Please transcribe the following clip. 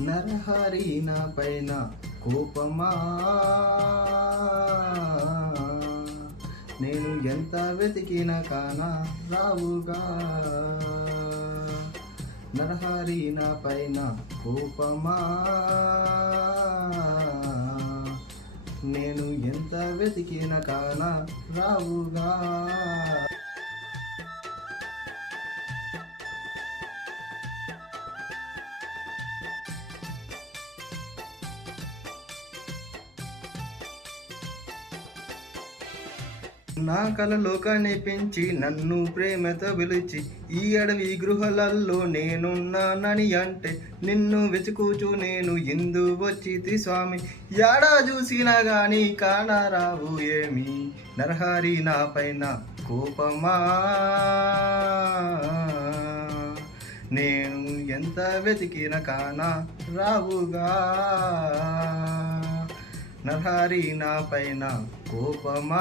నరహరి నా పైన కోపమా, నేను ఎంత వెతికిన కానా రావుగా. నరహరి నా పైన కోపమా, నేను ఎంత వెతికిన కానా రావుగా. నా కలలో కనిపించి నన్ను ప్రేమతో పిలిచి ఈ అడవి గృహలలో నేనున్నానని అంటే, నిన్ను వెతుకుచూ నేను ఇందు వచ్చితి స్వామి. యాడా చూసినా గాని కానరావు ఏమి, నరహరి నా పైన కోపమా, నేను ఎంత వెతికిన కానా రావుగా. నరహరి నా పైన కోపమా.